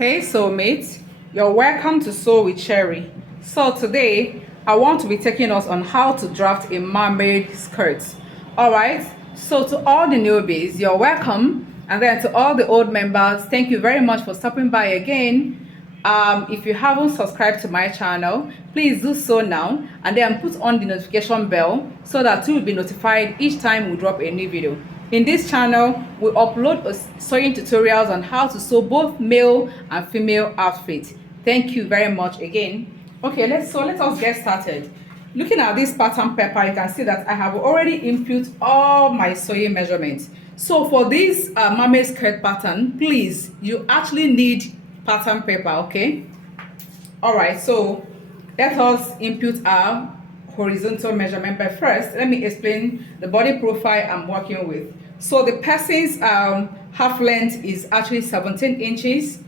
Hey soulmates, you're welcome to Sew with Cherry. So today I want to be taking us on how to draft a mermaid skirt. Alright, so to all the newbies, you're welcome. And then to all the old members, thank you very much for stopping by again. If you haven't subscribed to my channel, please do so now and then put on the notification bell so that you will be notified each time we drop a new video. In this channel, we upload sewing tutorials on how to sew both male and female outfits. Thank you very much again. Okay, let us get started. Looking at this pattern paper, you can see that I have already input all my sewing measurements. So for this mermaid skirt pattern, please, you actually need pattern paper, okay? All right, so let us input our horizontal measurement. But first, let me explain the body profile I'm working with. So the person's half length is actually 17 inches.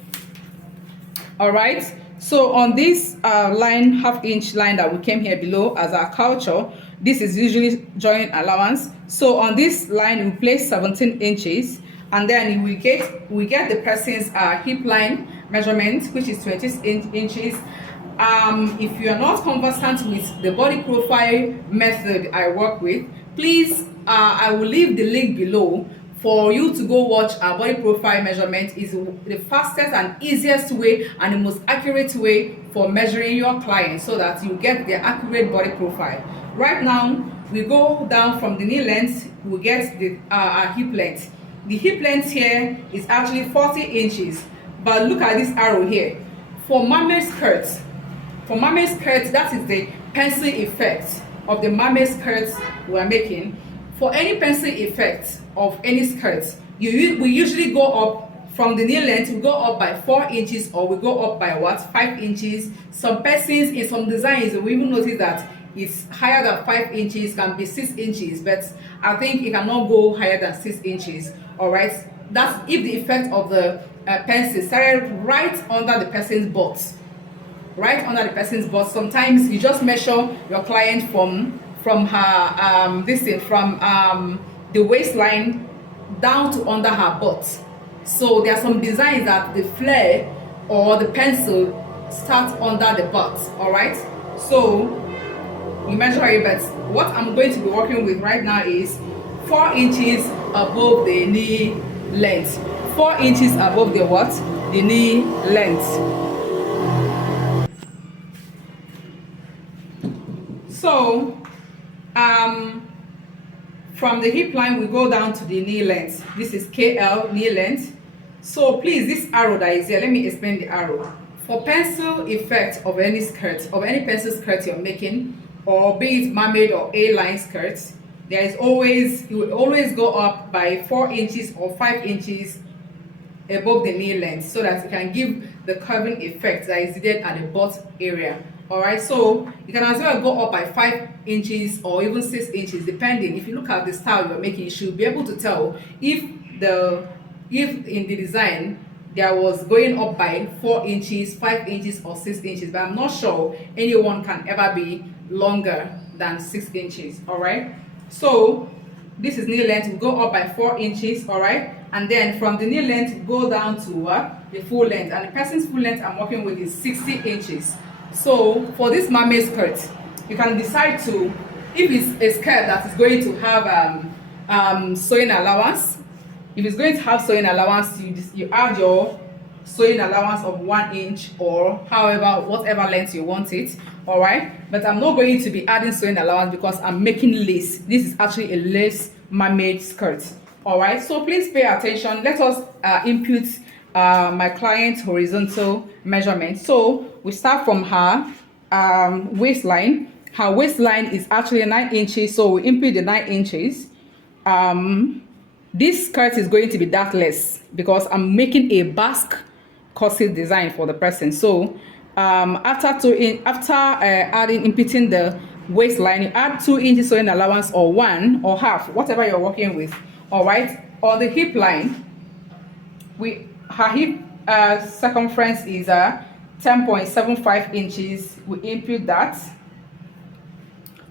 All right, so on this line, half-inch line that we came here below as our culture, this is usually joint allowance. So on this line, we place 17 inches, and then we get the person's hip line measurement, which is 20 inches. If you are not conversant with the body profile method I work with, please, I will leave the link below for you to go watch our body profile measurement. Is the fastest and easiest way and the most accurate way for measuring your client so that you get the accurate body profile. Right now, we go down from the knee length, we get the our hip length. The hip length here is actually 40 inches, but look at this arrow here. For mermaid skirts, that is the pencil effect of the mermaid skirts we are making. For any pencil effect of any skirt, we usually go up from the knee length. We go up by 4 inches, or we go up by 5 inches. Some persons in some designs, we even notice that it's higher than 5 inches, can be 6 inches, but I think it cannot go higher than 6 inches. All right, that's if the effect of the pencil started right under the person's butt. Right under the person's butt. Sometimes you just measure your client from her the waistline down to under her butt. So there are some designs that the flare or the pencil starts under the butt. All right, so you measure it, but what I'm going to be working with right now is 4 inches above the knee length. 4 inches above the what? The knee length. So from the hip line, we go down to the knee length. This is KL, knee length. So please, this arrow that is here, let me explain the arrow. For pencil effect of any skirt, of any pencil skirt you're making, or be it mermaid or A-line skirts, there is always, you will always go up by 4 inches or 5 inches above the knee length so that you can give the curving effect that is needed at the butt area. All right, so you can as well go up by 5 inches or even 6 inches, depending. If you look at the style you're making, you should be able to tell if in the design there was going up by 4 inches, 5 inches, or 6 inches. But I'm not sure anyone can ever be longer than 6 inches. All right, so this is knee length. We go up by 4 inches. All right, and then from the knee length we go down to the full length, and the person's full length I'm working with is 60 inches. So for this mermaid skirt, you can decide to, if it's a skirt that is going to have sewing allowance. If it's going to have sewing allowance, you add your sewing allowance of 1 inch or whatever length you want it. All right, but I'm not going to be adding sewing allowance because I'm making lace. This is actually a lace mermaid skirt. All right, so please pay attention. Let us input my client's horizontal measurement. So we start from her waistline. Her waistline is actually 9 inches, so we input the 9 inches. This skirt is going to be dartless because I'm making a basque corset design for the person. So after inputting the waistline, you add 2 inches sewing allowance, or 1 or half, whatever you're working with. All right, on the hip line, her hip circumference is 10.75 inches. We input that,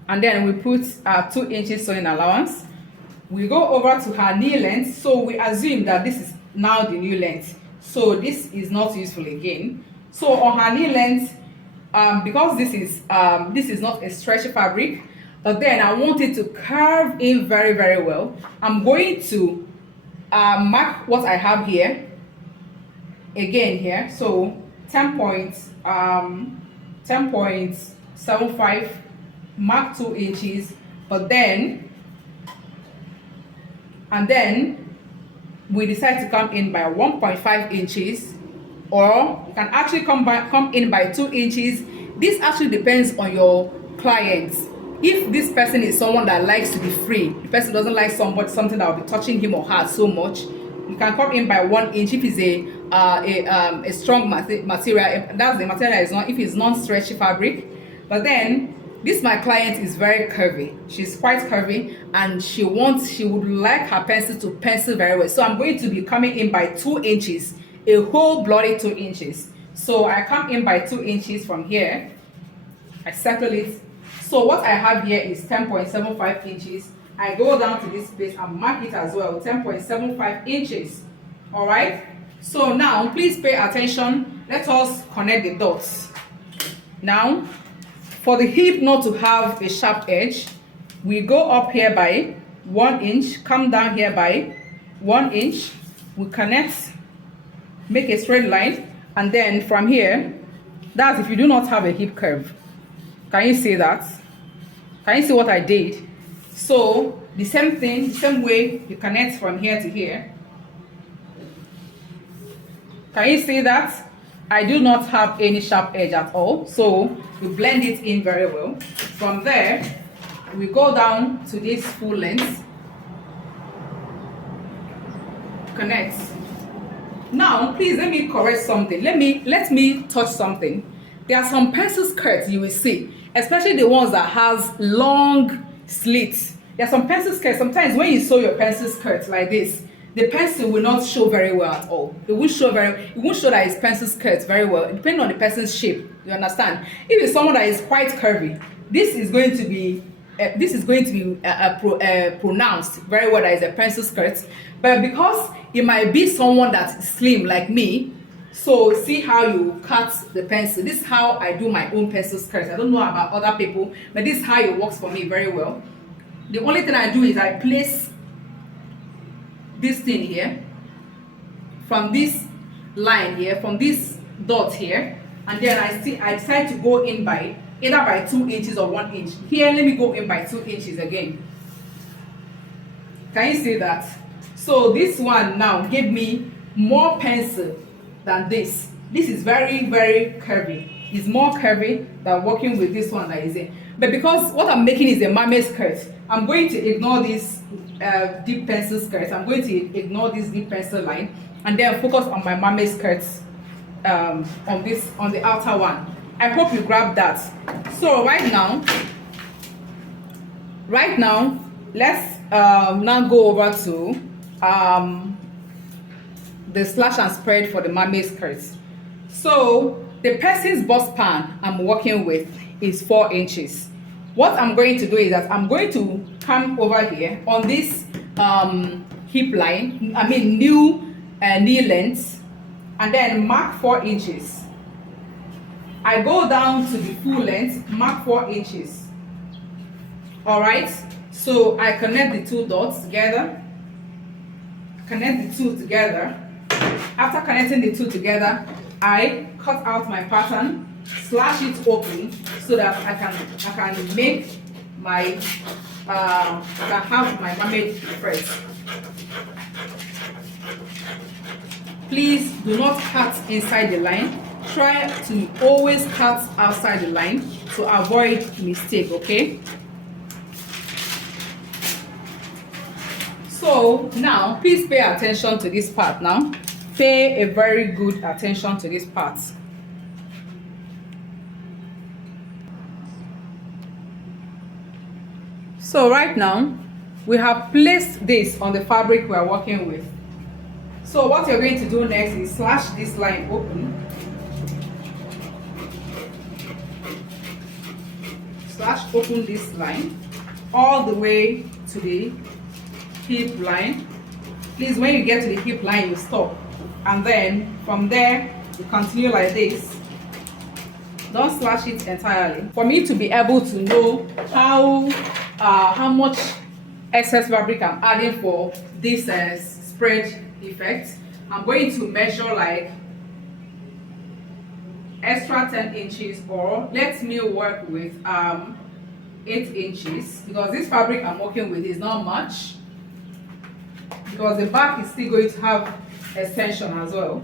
and then we put 2 inches sewing allowance. We go over to her knee length, so we assume that this is now the new length. so this is not useful again. So on her knee length, because this is not a stretchy fabric, but then I want it to curve in very, very well. I'm going to mark what I have here again here. So 10.75, mark 2 inches, but then we decide to come in by 1.5 inches, or you can actually come in by 2 inches. This actually depends on your client. If this person is someone that likes to be free, the person doesn't like something that will be touching him or her so much, you can come in by 1 inch. If it's a strong material, that's the material that is not, if it's non-stretchy fabric. But then this my client is very curvy. She's quite curvy, and she would like her pencil to pencil very well. So I'm going to be coming in by 2 inches, a whole bloody 2 inches. So I come in by 2 inches from here. I circle it. So what I have here is 10.75 inches. I go down to this place and mark it as well, 10.75 inches. All right. So now please pay attention. Let us connect the dots. Now, for the hip not to have a sharp edge, we go up here by 1 inch, come down here by 1 inch. We connect, make a straight line, and then from here, that's if you do not have a hip curve. Can you see that? Can you see what I did? So the same thing, the same way you connect from here to here. Can you see that? I do not have any sharp edge at all, so we blend it in very well. From there, we go down to this full length, connect. Now, please let me correct something. Let me touch something. There are some pencil skirts you will see, especially the ones that has long slits. There are some pencil skirts. Sometimes when you sew your pencil skirts like this, the pencil will not show very well at all. It won't show that it's pencil skirts very well, depending on the person's shape. You understand? If it's someone that is quite curvy, this is going to be pronounced very well that is a pencil skirt. But because it might be someone that's slim like me, so see how you cut the pencil. This is how I do my own pencil skirts. I don't know about other people, but this is how it works for me very well. The only thing I do is I place this thing here from this line here, from this dot here, and then I decide to go in by either by 2 inches or 1 inch. Here, let me go in by 2 inches again. Can you see that? So this one now gave me more pencil than this. This is very, very curvy. It's more curvy than working with this one that is in. But because what I'm making is a mermaid skirt, I'm going to ignore this deep pencil skirt. I'm going to ignore this deep pencil line and then focus on my mermaid skirts on the outer one. I hope you grab that. So right now, let's now go over to the slash and spread for the mermaid skirts. So the person's bust span I'm working with is 4 inches. What I'm going to do is that I'm going to come over here on this hip line, new knee length, and then mark 4 inches. I go down to the full length, mark 4 inches. All right, so I connect the two dots together, After connecting the two together, I cut out my pattern, slash it open so that I can make my I can have my mermaid press. Please do not cut inside the line. Try to always cut outside the line to avoid mistake, okay? So now please pay attention to this part now. Pay a very good attention to this part. So right now we have placed this on the fabric we are working with. So what you're going to do next is slash this line open. Slash open this line all the way to the hip line. Please, when you get to the hip line, you stop. and then from there you continue like this. Don't slash it entirely. For me to be able to know how much excess fabric I'm adding for this spread effect, I'm going to measure like extra 10 inches, or let me work with 8 inches, because this fabric I'm working with is not much, because the back is still going to have extension as well.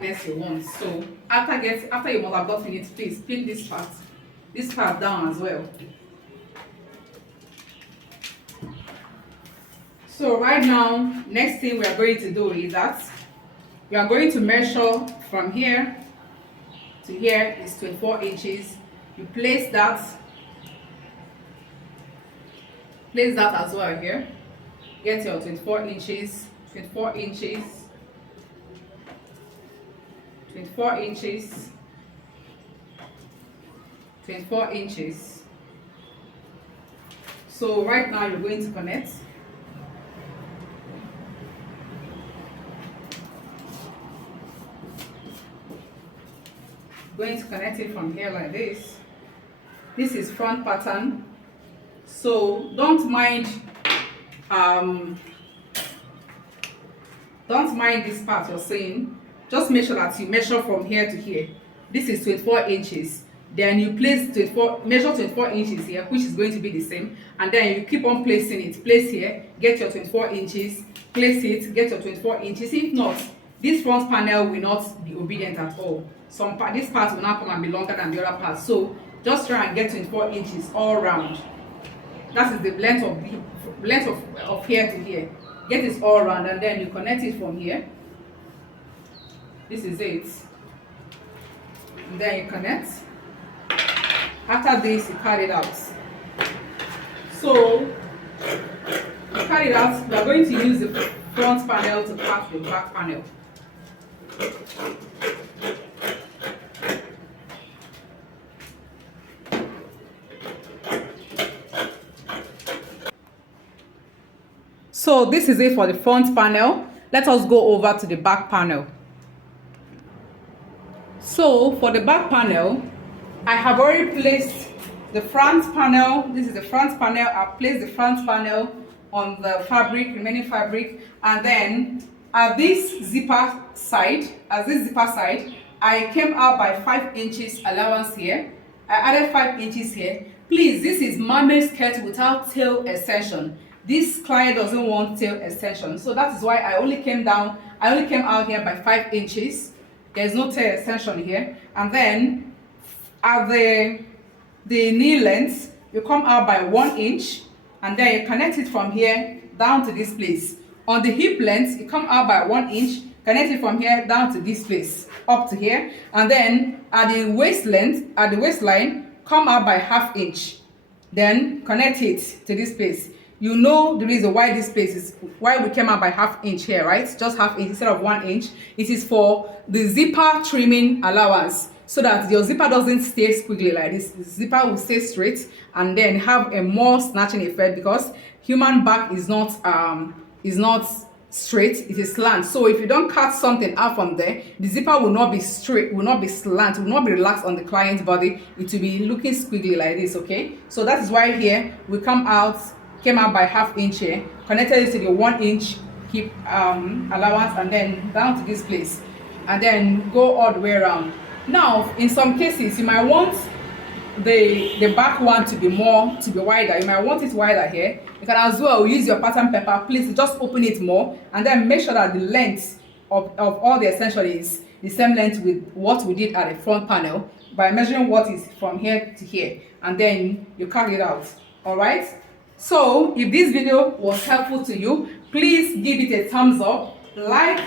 Next you want. So after you must have gotten it, please pin this part down as well. So right now, next thing we are going to do is that we are going to measure from here to here is 24 inches. You place that as well here. Get your 24 inches, 24 inches, 24 inches, 24 inches. So right now you're going to connect. Going to connect it from here like this. This is front pattern, so don't mind this part you're seeing. Just make sure that you measure from here to here. This is 24 inches. Then you measure 24 inches here, which is going to be the same, and then you keep on placing it. Place here, get your 24 inches, place it, get your 24 inches. If not, this front panel will not be obedient at all. This part will not come and be longer than the other part. So just try and get 24 inches all around. That is the length of here to here. Get it all around, and then you connect it from here. This is it. And then you connect. After this, you cut it out. So you cut it out. We are going to use the front panel to cut the back panel. So this is it for the front panel. Let us go over to the back panel. So for the back panel, I have already placed the front panel. This is the front panel. I've placed the front panel on the remaining fabric, and then at this zipper side, I came out by 5 inches allowance here. I added 5 inches here. Please, this is mermaid skirt without tail extension. This client doesn't want tail extension, so that is why I only came out here by 5 inches. There's no tail extension here. And then at the knee length, you come out by 1 inch, and then you connect it from here down to this place. On the hip length, you come out by 1 inch, connect it from here down to this place, up to here. And then at the waist length, at the waistline, come out by ½ inch. Then connect it to this place. You know the reason why this place is, why we came out by ½ inch here, right? Just ½ inch instead of 1 inch. It is for the zipper trimming allowance, so that your zipper doesn't stay squiggly like this. The zipper will stay straight and then have a more snatching effect, because human back is not straight, it is slant. So if you don't cut something out from there, the zipper will not be straight, will not be slant, will not be relaxed on the client's body. It will be looking squiggly like this. Okay, so that is why here we came out by ½ inch here, connected it to the 1 inch hip allowance, and then down to this place, and then go all the way around. Now in some cases you might want the back one to be wider. You might want it wider here. You can as well use your pattern paper. Please just open it more, and then make sure that the length of all the extension is the same length with what we did at the front panel, by measuring what is from here to here, and then you cut it out. All right. So if this video was helpful to you, please give it a thumbs up, like,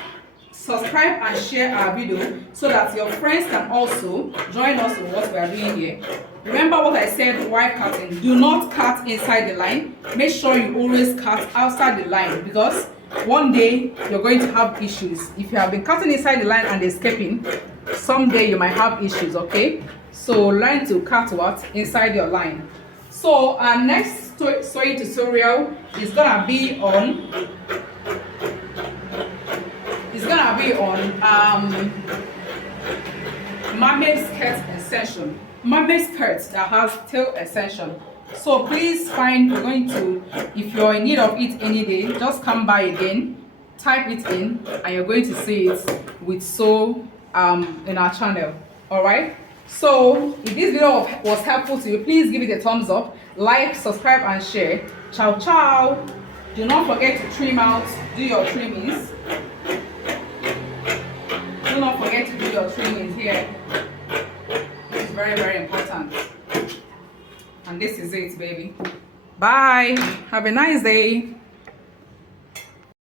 subscribe and share our video, so that your friends can also join us in what we are doing here. Remember what I said while cutting: do not cut inside the line. Make sure you always cut outside the line, because one day you're going to have issues. If you have been cutting inside the line and escaping, someday you might have issues. Okay, so learn to cut what inside your line. So our next sewing tutorial is gonna be be on mermaid skirt extension, mermaid skirts that has tail extension. So please find, we're going to, if you're in need of it any day, just come by again, type it in, and you're going to see it with sew in our channel. All right, so if this video was helpful to you, please give it a thumbs up, like, subscribe, and share. Ciao ciao. Do not forget to trim out, do your trimmings. Do not forget to do your trimmings here. It's very, very important. And this is it, baby. Bye. Have a nice day.